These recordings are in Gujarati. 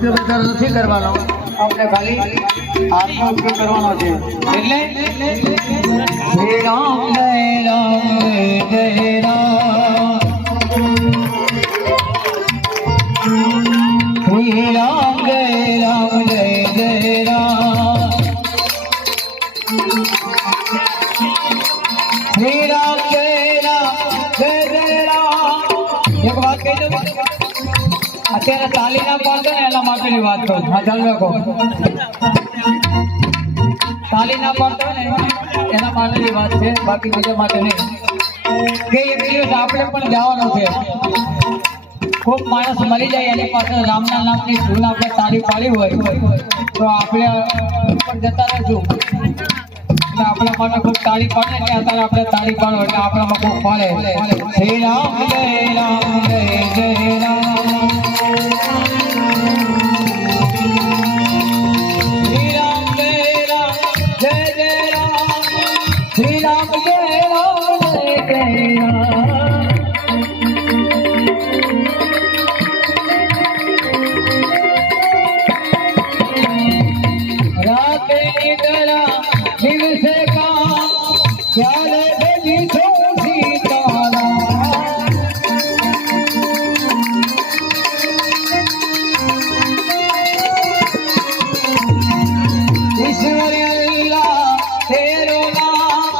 ઉપયોગ નથી કરવાનો, આપણે ખાલી હાથનો ઉપયોગ કરવાનો છે. એટલે શ્રી રામ જય રામ જય રામ, શ્રી રામ જય રામ જય જય રામ, શ્રી રામ જય રામ જય જય રામ. એક વાત કહી દઉં, અત્યારે તાલી ના પાડતો ને એના માટેની વાત કરું. હા ચાલુ રાખો. તાલી ના પાડતો ને એના માટેની વાત છે, બાકી બીજા માટે નહીં. કે એક દિવસ આપણે પણ જવાનું છે, ખૂબ માણસ મરી જાય એની પાસે રામના નામની ધૂન આપણે તાળી પાડી હોય તો આપણે પણ જતા રહીશું. આપણા માટે ખૂબ તાળી પાડે ને અત્યારે આપણે તાળી પાડો એટલે આપણામાં ખૂબ ફાળે. શ્રી રામ જય રામ જય જય રામ, શ્રી રામ જય રામ જય જય રામ, શ્રી રામ જય રામ જય જય રામ. રાતે નિદ્રા દિવસે કામ, ત્યારે ભજી છું સીતારામ. ઈશ્વર અલ્લાહ તેરો નામ,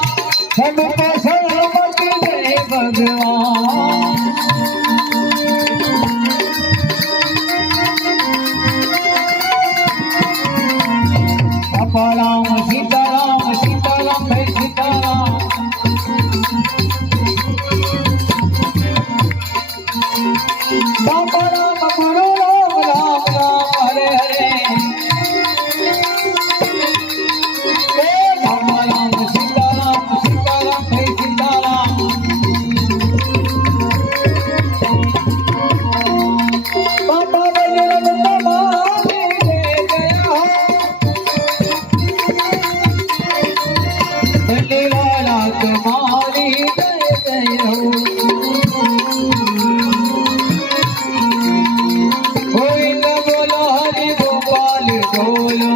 સબકો સલામત દે ભગવાન. રામ સીતારામ સીતારામ હે સીતારામ, બાપા રામ ગુરુ રામ રામ રામ હરે હરે. રામ રામ સીતારામ સીતારામ હે સીતારામ, બાપા બજરંગ તમારી જય જય. वाला तुम्हारी जय जय हो, गोविंद बोलो हरि गोपाल बोलो,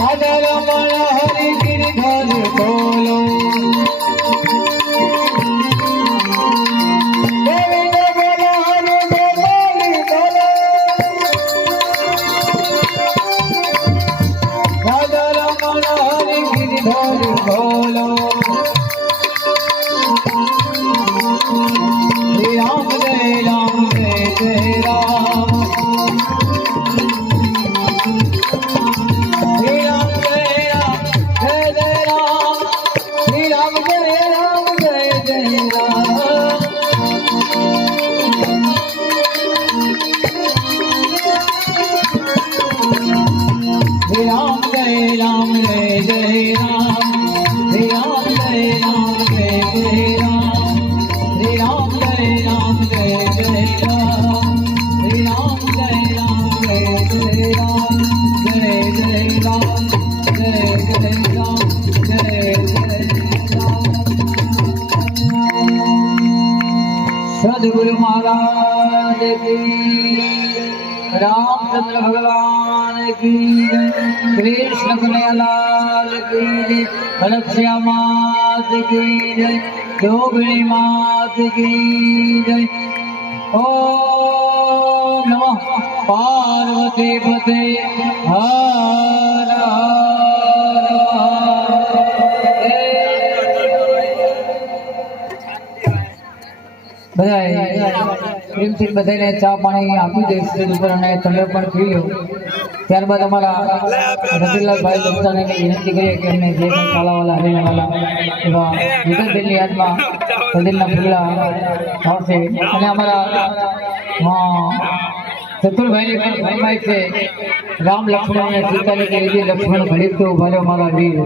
मदन मन हरि गिरधर बोलो, गोविंद बोलो हरि गोपाल बोलो, हरि गिरधर बोलो. श्री राम जय राम जय जय राम, श्री राम जय राम जय जय राम, श्री राम जय राम जय जय राम. श्री राम जय राम जय जय राम, श्री राम जय राम जय जय राम, श्री राम जय राम जय जय राम, श्री राम जय राम जय जय राम, जय जय राम जय जय राम जय जय राम. सद्गुरु महाराज की, रामचंद्र भगवान की, कृष्ण कन्हैयालाल की, भरतश्या मात की जय, जोगणी मात की जय. ओम नमः पार्वती पते हर हर પ્રેમથી બધાને ચા પાણી આપી દઈશ ઉપર અને તમે પણ પી લો. ત્યારબાદ અમારા રતિલાલભાઈ દસ્તાને વિનંતી કરીએ કે એમને જે પણ કાલાવાલા હરિયાવાલા એવા વિગતની યાદમાં સદીના ફૂલા આવશે. અને અમારા ચતુરભાઈની પણ ફરમાઈ છે, રામ લક્ષ્મણ અને સીતાને કે લીધે લક્ષ્મણ ઘડીક તો ઉભા રહ્યો મારા વીર,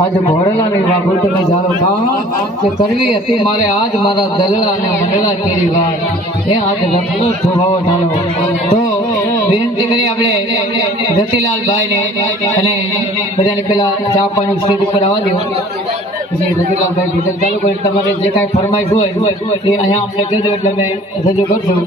આજ ઘોડલાની વાગું તમે જાણો કામ કે કરવી હતી મારે આજ મારા દલડા અને મંડળા તેરી વાત, એ આજ રખડો સ્વભાવ ચાલો. તો વિનંતી કરી આપણે રતિલાલભાઈને અને બધાને પેલા ચા પાણી સ્ટેજ ઉપર આવવા દો. પછી રજૂલાલભાઈ ભીતર ચાલુ કરી તમારે જે કાંઈ ફરમાઈશ હોય એ અહીંયા અમને કહેજો એટલે અમે રજૂ કરશું.